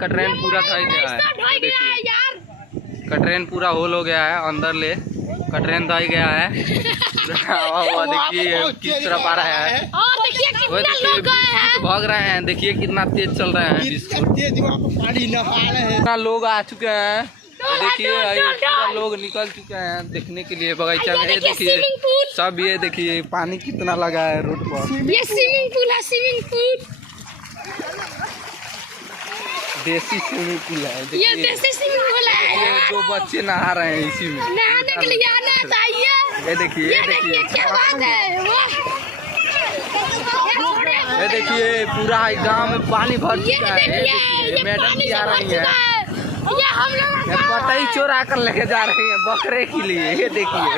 कटरेन पूरा ढह गया है, देखिए कटरेन पूरा होल हो गया है, अंदर ले कटरेन ढह गया है। देखिए किस तरफ आ रहा है, वो देखिए भाग रहे हैं, देखिए कितना तेज चल रहे हैं, कितना लोग आ चुके हैं, देखिए पूरा लोग निकल चुके हैं देखने के लिए बगीचा में। ये देखिए सब, ये देखिए पानी कितना लगा है रोड पर, ये स्विमिंग पूल है, स्विमिंग पूल, देसी स्विमिंग पूल है, ये देसी स्विमिंग पूल है। ये दो बच्चे नहा रहे हैं इसी में, नहाने के लिए आना चाहिए। ये देखिए क्या बात है, ये देखिए पूरा गांव में पानी भर चुका है। ये मैडम जी आ रही है, ये हम लोग पटाई चोरा कर लेके जा रही है बकरे के लिए, ये देखिए।